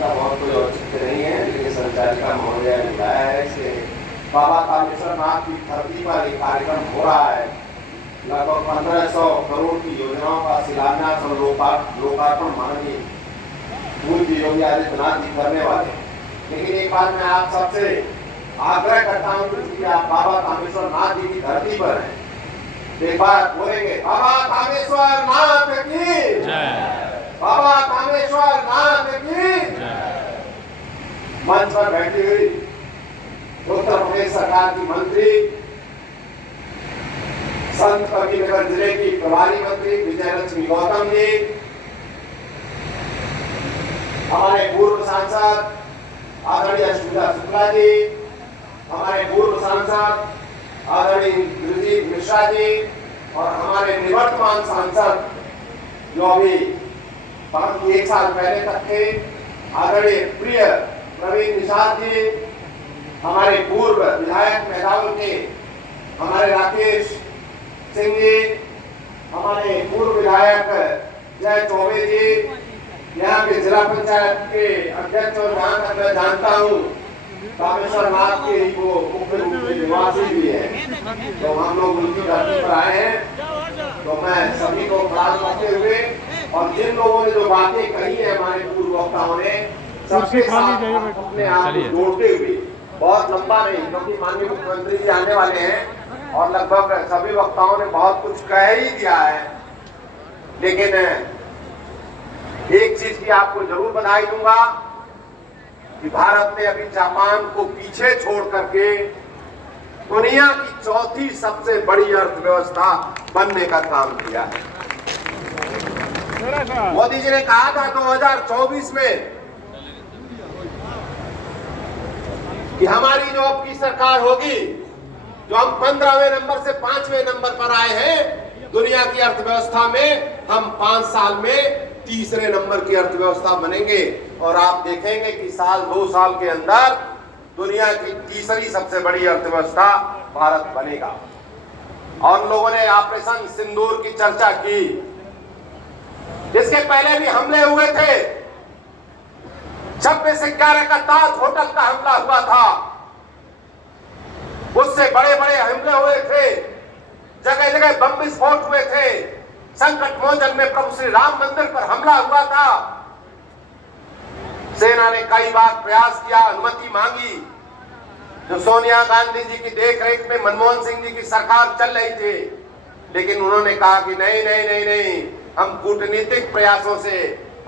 का बहुत कोई औचित्य नहीं है, लेकिन संचालिका महोदय ने बताया है कि बाबा कामेश्वर नाथ की धरती पर एक कार्यक्रम हो रहा है। लगभग 1500 करोड़ की योजनाओं का शिलान्यास और लोकार्पण माननीय पूज्य योगी आदित्यनाथ जी करने वाले। लेकिन एक बात मैं आप सबसे आग्रह करता हूँ कि आप बाबा कामेश्वर नाथ जी की धरती पर हैं, एक बार बोलेंगे बाबा कामेश्वर नाथ की जय, बाबा कामेश्वर नाथ की जय। मंच पर बैठी हुई उत्तर प्रदेश सरकार की मंत्री, संत कबीरनगर जिले की प्रभारी मंत्री विजयलक्ष्मी गौतम जी, हमारे पूर्व सांसद आदरणीय अश्विता शुक्ला जी, हमारे पूर्व सांसद आदरणीय गुरुजीत मिश्रा जी और हमारे निवर्तमान सांसद जो अभी परंतु एक साल पहले तक थे आदरणीय प्रिय प्रवीण निषाद जी, हमारे पूर्व विधायक मेधावी के हमारे राकेश सिंह जी, हमारे पूर्व विधायक जय चौबे जी, यहाँ के जिला पंचायत के अध्यक्ष और जहाँ तक मैं जानता हूँ कामेश्वर नाथ के वो मुख्य रूप से निवासी भी है, तो हम लोग उनकी धरती पर आए हैं। तो मैं सभी को प्रणाम करते हुए और जिन लोगों ने जो बातें कही है हमारे पूर्व वक्ताओं ने, सबके साथ अपने आप को जोड़ते हुए, बहुत लंबा नहीं क्योंकि माननीय मुख्यमंत्री जी आने वाले हैं और लगभग सभी वक्ताओं ने बहुत कुछ कह ही दिया है, लेकिन एक चीज की आपको जरूर बधाई दूंगा कि भारत ने अभी जापान को पीछे छोड़ करके दुनिया की चौथी सबसे बड़ी अर्थव्यवस्था बनने का काम किया है। मोदी जी ने कहा था 2024 में कि हमारी जो अब की सरकार होगी, जो हम 15वें नंबर से 5वें नंबर पर आए हैं दुनिया की अर्थव्यवस्था में, हम 5 साल में तीसरे नंबर की अर्थव्यवस्था बनेंगे और आप देखेंगे कि साल 2 साल के अंदर दुनिया की तीसरी सबसे बड़ी अर्थव्यवस्था भारत बनेगा। और लोगों ने ऑपरेशन सिंदूर की चर्चा की, इसके पहले भी हमले हुए थे। 26/11 का ताज होटल का हमला हुआ था, उससे बड़े बड़े हमले हुए थे, जगह जगह बम विस्फोट हुए थे। संकट मोचन में प्रभु श्री राम मंदिर पर हमला हुआ था, सेना ने कई बार प्रयास किया, अनुमति मांगी, जो सोनिया गांधी जी की देखरेख में मनमोहन सिंह जी की सरकार चल रही थी, लेकिन उन्होंने कहा कि नहीं नहीं नहीं नहीं, हम कूटनीतिक प्रयासों से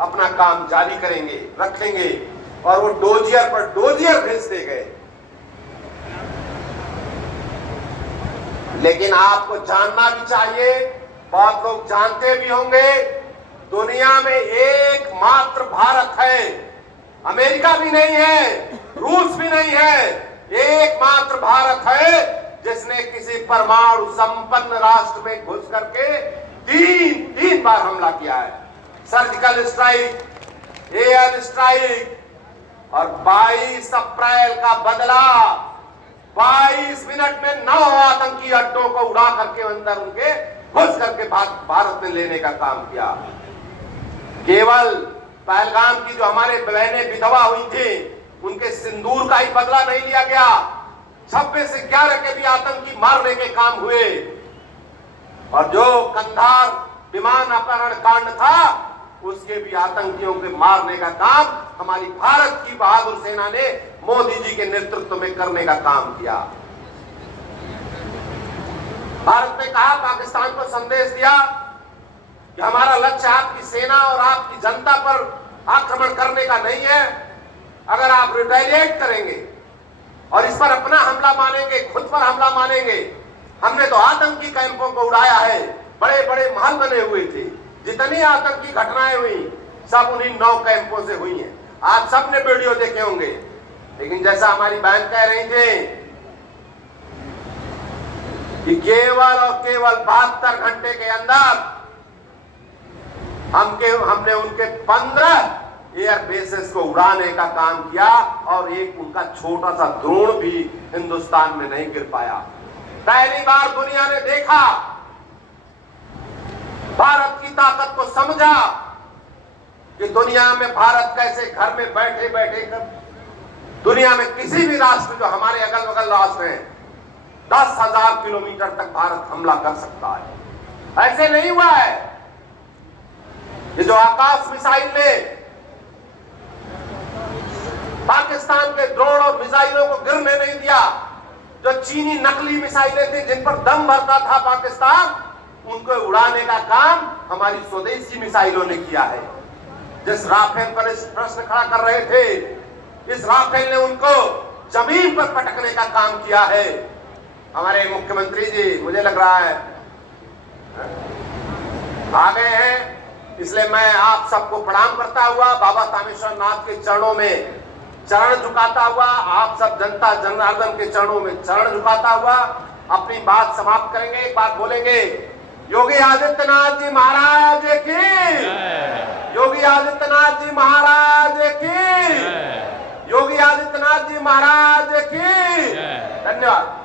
अपना काम जारी करेंगे, रखेंगे, और वो डोजियर पर डोजियर भेजते गए। लेकिन आपको जानना भी चाहिए, बहुत लोग जानते भी होंगे, दुनिया में एकमात्र भारत है, अमेरिका भी नहीं है, रूस भी नहीं है, एकमात्र भारत है जिसने किसी परमाणु संपन्न राष्ट्र में घुस करके तीन बार हमला किया है। सर्जिकल स्ट्राइक, एयर स्ट्राइक, और 22 अप्रैल का बदला 22 मिनट में 9 आतंकी अड्डों को उड़ा करके अंदर उनके घुस करके भारत ने लेने का काम किया। केवल पहलगाम की जो हमारे बहनें विधवा हुई थी उनके सिंदूर का ही बदला नहीं लिया गया, 26/11 के भी आतंकी मारने के काम हुए, और जो कंधार विमान अपहरण कांड था उसके भी आतंकियों के मारने का काम हमारी भारत की बहादुर सेना ने मोदी जी के नेतृत्व में करने का काम किया। भारत ने कहा, पाकिस्तान को संदेश दिया कि हमारा लक्ष्य आपकी सेना और आपकी जनता पर आक्रमण करने का नहीं है। अगर आप रिटेलिएट करेंगे और इस पर अपना हमला मानेंगे, खुद पर हमला मानेंगे, हमने तो आतंकी कैंपों को उड़ाया है, बड़े बड़े महल बने हुए थे, जितनी आतंकी घटनाएं हुई सब उन्हीं 9 कैंपों से हुई हैं। आप सबने वीडियो देखे होंगे, लेकिन जैसा हमारी बहन कह रही थी कि केवल और केवल 72 घंटे के अंदर हमने उनके 15 एयर बेसेस को उड़ाने का काम किया, और एक उनका छोटा सा ड्रोन भी हिंदुस्तान में नहीं गिर पाया। पहली बार दुनिया ने देखा, भारत की ताकत को समझा कि दुनिया में भारत कैसे घर में बैठे बैठे कर दुनिया में किसी भी राष्ट्र जो हमारे अगल बगल राष्ट्र हैं 10,000 किलोमीटर तक भारत हमला कर सकता है। ऐसे नहीं हुआ है। ये जो आकाश मिसाइल ने पाकिस्तान के ड्रोन और मिसाइलों को गिरने नहीं दिया, जो चीनी नकली मिसाइलें थी जिन पर दम भरता था पाकिस्तान, उनको उड़ाने का काम हमारी स्वदेशी मिसाइलों ने किया है। जिस राफेल पर इस प्रश्न खड़ा कर रहे थे, इस राफेल ने उनको जमीन पर पटकने का काम किया है। हमारे मुख्यमंत्री जी मुझे लग रहा है आ गए हैं, इसलिए मैं आप सबको प्रणाम करता हुआ बाबा तामेश्वर नाथ के चरणों में चरण झुकाता हुआ, आप सब जनता जनार्दन के चरणों में चरण झुकाता हुआ अपनी बात समाप्त करेंगे। एक बात बोलेंगे, योगी आदित्यनाथ जी महाराज की, योगी आदित्यनाथ जी महाराज की, योगी आदित्यनाथ जी महाराज की। धन्यवाद।